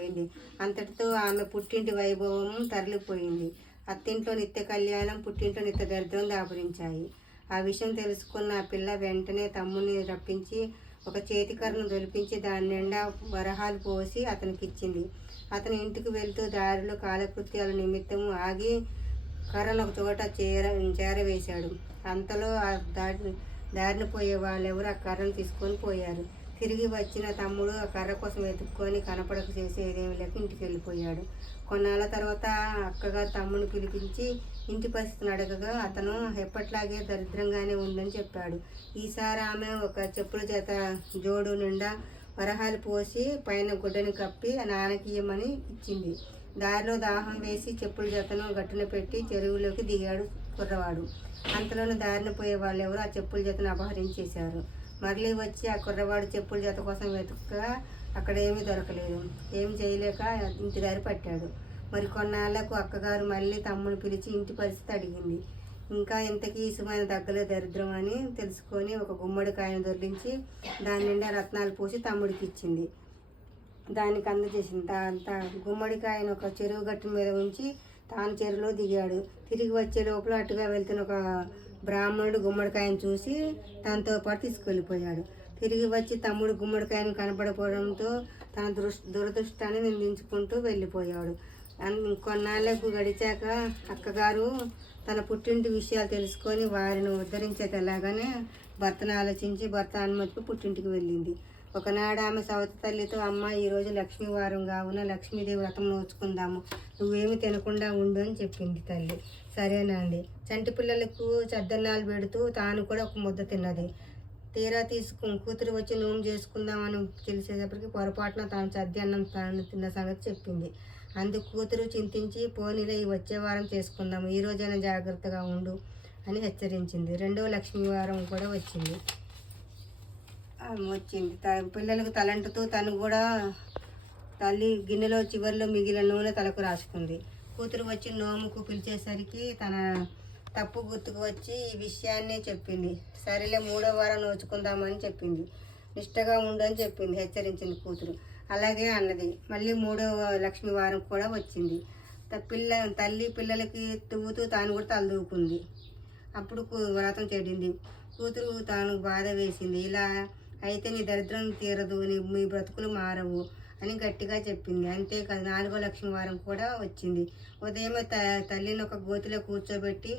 తరలిపోయింది అంతటితో ఆమె పుట్టింటి వైభవం తరలిపోయింది. అత్తింట్లో నిత్య కళ్యాణం పుట్టింట్లో నిత్య దరిద్రం దాపురించాయి. ఆ విషయం తెలుసుకున్న ఆ పిల్ల వెంటనే తమ్ముని రప్పించి ఒక చేతికర్రను దొలిపించి దాని నిండా వరహాలు పోసి అతనికి ఇచ్చింది అతని ఇంటికి వెళ్తూ దారిలో కాలకృత్యాల నిమిత్తం ఆగి కర్రను ఒక చోట చేర చేరవేశాడు. అంతలో ఆ దారి దారిన పోయే వాళ్ళెవరు ఆ కర్రను తీసుకొని పోయారు. తిరిగి వచ్చిన తమ్ముడు ఆ కర్ర కోసం వెతుక్కొని కనపడక చేసేదేమి లేక ఇంటికి వెళ్ళిపోయాడు. కొన్నాళ్ళ తర్వాత అక్కగా తమ్ముని పిలిపించి ఇంటి పరిస్థితిని అడగగా అతను ఎప్పట్లాగే దరిద్రంగానే ఉందని చెప్పాడు. ఈసారి ఆమె ఒక చెప్పుల చేత జోడు నిండా వరహాలు పోసి పైన గుడ్డని కప్పి నానకీయమని ఇచ్చింది. దారిలో దాహం వేసి చెప్పుల జతను గట్టున పెట్టి చెరువులోకి దిగాడు కుర్రవాడు. అంతలోనే దారిన పోయే వాళ్ళు ఎవరు ఆ చెప్పుల జతను అపహరించేశారు మరలి వచ్చి ఆ కుర్రవాడు చెప్పుల జత కోసం వెతుక్క అక్కడ ఏమీ దొరకలేదు. ఏం చేయలేక ఇంటి దారి పట్టాడు. మరి కొన్నాళ్ళకు అక్కగారు మళ్ళీ తమ్ముని పిలిచి ఇంటి పరిస్థితి అడిగింది. ఇంకా ఇంతకీ ఇసుమైన దగ్గర దరిద్రం అని తెలుసుకొని ఒక గుమ్మడికాయను దొరికించి దాని నిండా రత్నాలు పోసి తమ్ముడికి ఇచ్చింది. దానికి అందజేసింది. అంత గుమ్మడికాయను ఒక చెరువు గట్టు మీద ఉంచి తాను చెరువులో దిగాడు. తిరిగి వచ్చే లోపల అటుగా వెళ్తున్న ఒక బ్రాహ్మణుడు గుమ్మడికాయను చూసి తనతో పాటు తీసుకెళ్ళిపోయాడు. తిరిగి వచ్చి తమ్ముడు గుమ్మడికాయను కనపడపోవడంతో తన దృష్ దురదృష్టాన్ని నిందించుకుంటూ వెళ్ళిపోయాడు. కొన్నాళ్ళకు గడిచాక అక్కగారు తన పుట్టింటి విషయాలు తెలుసుకొని వారిని ఉద్ధరించేది ఎలాగానే భర్తను ఆలోచించి భర్త అనుమతికి పుట్టింటికి వెళ్ళింది. ఒకనాడు ఆమె సవతి తల్లితో అమ్మ ఈరోజు లక్ష్మీవారం కావున లక్ష్మీదేవి వ్రతం నోచుకుందాము. నువ్వేమి తినకుండా ఉండు అని చెప్పింది తల్లి. సరేనండి. చంటి పిల్లలకు చద్దన్నాలు పెడుతూ తాను కూడా ఒక ముద్ద తిన్నది. తీరా తీసుకు కూతురు వచ్చి నోము చేసుకుందామని తెలిసేటప్పటికి పొరపాటున తాను సద్ది అన్నం తాను తిన్న సంగతి చెప్పింది. అందుకు కూతురు చింతించి పోనీలే ఈ వచ్చే వారం చేసుకుందాము. ఈ రోజైనా జాగ్రత్తగా ఉండు అని హెచ్చరించింది. రెండవ లక్ష్మీవారం కూడా వచ్చింది. వచ్చింది త- పిల్లలకు తలంటుతూ తను కూడా తల్లి గిన్నెలో చివరిలో మిగిలిన నూనె తలకు రాసుకుంది. కూతురు వచ్చి నోముకు పిలిచేసరికి తన తప్పు గుర్తుకు వచ్చి ఈ విషయాన్నే చెప్పింది. సరేలే మూడో వారం నోచుకుందామని చెప్పింది. నిష్టగా ఉండని చెప్పింది హెచ్చరించింది కూతురు. అలాగే అన్నది. మళ్ళీ మూడవ లక్ష్మి వారం కూడా వచ్చింది. పిల్ల తల్లి పిల్లలకి తువ్వుతూ తాను కూడా తలదూకుంది. అప్పుడు వ్రతం చెడింది. కూతురు తాను బాధ వేసింది. ఇలా అయితే నీ దరిద్రం తీరదు నీ మీ బ్రతుకులు మారవు అని గట్టిగా చెప్పింది. అంతేకాదు నాలుగో లక్ష్మి వారం కూడా వచ్చింది. ఉదయమే త తల్లిని ఒక గోతిలో కూర్చోబెట్టి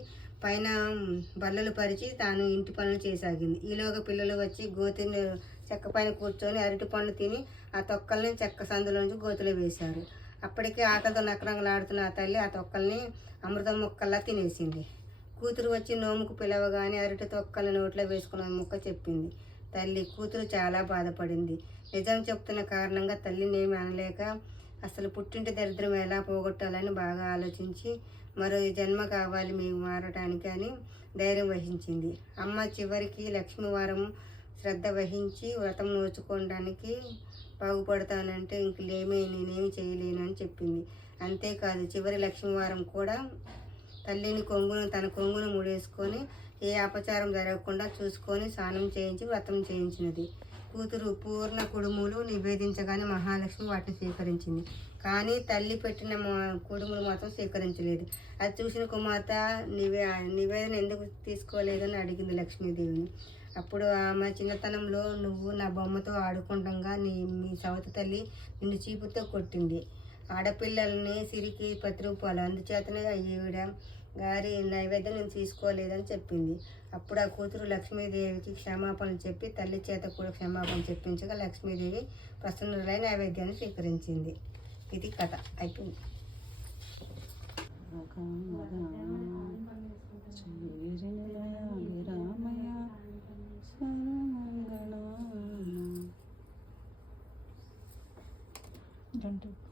పైన బల్లలు పరిచి తాను ఇంటి పనులు చేసాగింది. ఈలోగా పిల్లలు వచ్చి గోతిని చెక్క పైన కూర్చొని అరటి పండ్లు తిని ఆ తొక్కల్ని చెక్క సందులోంచి గోతిలో వేశారు. అప్పటికే ఆకలితో నకరంగలాడుతున్న ఆ తల్లి ఆ తొక్కల్ని అమృతం ముక్కల్లా తినేసింది. కూతురు వచ్చి నోముకు పిలవగానే అరటి తొక్కల నోట్లో వేసుకున్న ముక్క చెప్పింది. తల్లి కూతురు చాలా బాధపడింది. నిజం చెప్తున్న కారణంగా తల్లినేమి అనలేక అసలు పుట్టింటి దరిద్రం ఎలా పోగొట్టాలని బాగా ఆలోచించి మరో జన్మ కావాలి మేము మారటానికి అని ధైర్యం వహించింది. అమ్మ చివరికి లక్ష్మీవారం శ్రద్ధ వహించి వ్రతం నోచుకోవడానికి బాగుపడతానంటే ఇంక నేనేమి చేయలేను అని చెప్పింది. అంతేకాదు చివరి లక్ష్మీవారం కూడా తల్లిని కొంగును తన కొంగును ముడేసుకొని ఏ అపచారం జరగకుండా చూసుకొని స్నానం చేయించి వ్రతం చేయించినది. కూతురు పూర్ణ కుడుములు నివేదించగానే మహాలక్ష్మి వాటిని స్వీకరించింది. కానీ తల్లి పెట్టిన మా- కుడుములు మాత్రం స్వీకరించలేదు. అది చూసిన కుమార్తె నివే నివేదన ఎందుకు తీసుకోలేదని అడిగింది లక్ష్మీదేవిని. అప్పుడు ఆమె చిన్నతనంలో నువ్వు నా బొమ్మతో ఆడుకుంటంగా నీ మీ సవత తల్లి నిన్ను చీపుతో కొట్టింది. ఆడపిల్లల్ని సిరికి ప్రతిరూపాలు అందుచేతనే ఈవిడ గారి నైవేద్యం నేను తీసుకోలేదని చెప్పింది. అప్పుడు ఆ కూతురు లక్ష్మీదేవికి క్షమాపణ చెప్పి తల్లి చేత కూడా క్షమాపణ చెప్పించగా లక్ష్మీదేవి ప్రసన్నులై నైవేద్యాన్ని స్వీకరించింది. ఇది కథ. అయిపోయింది.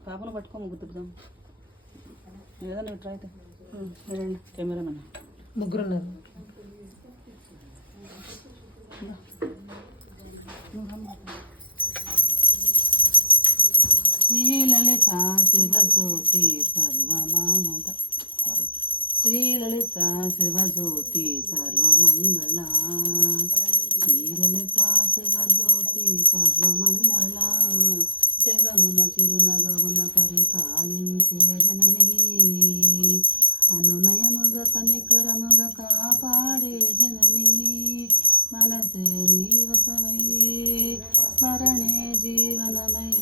పాపను పట్టుకో ముగ్గుతుద్దాం ఏదన్నా ట్రై అయితే కెమెరామెన్. ముగ్గురు ఉన్నారు శ్రీలలిత శివజ్యోతి సర్వమామత శ్రీలలిత శివజ్యోతి సర్వమంగళ. శ్రీలలిత శివజ్యోతి సర్వమంగళ. జగమున చిరునగమున పరిపాలించే జననీ. అనునయముగ కనికరముగ కాపాడే జనని. మనసే నీవసమై స్మరణే జీవనమై.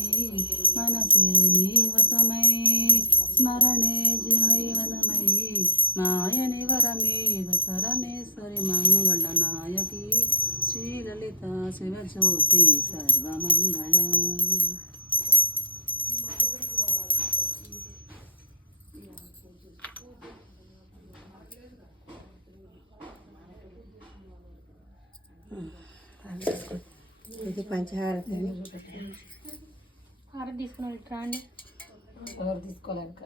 మనసే నీవసమై స్మరణే జీవనమై. మాయని వరమేవ పరమేశ్వరి మంగళనాయకి శ్రీలలిత శివజ్యోతి సర్వమంగళ. ఇది పంచహారతి అని. ఆర్డర్ తీసుకున్నాడు ఇట్రా అండి. ఎవరు తీసుకోలేక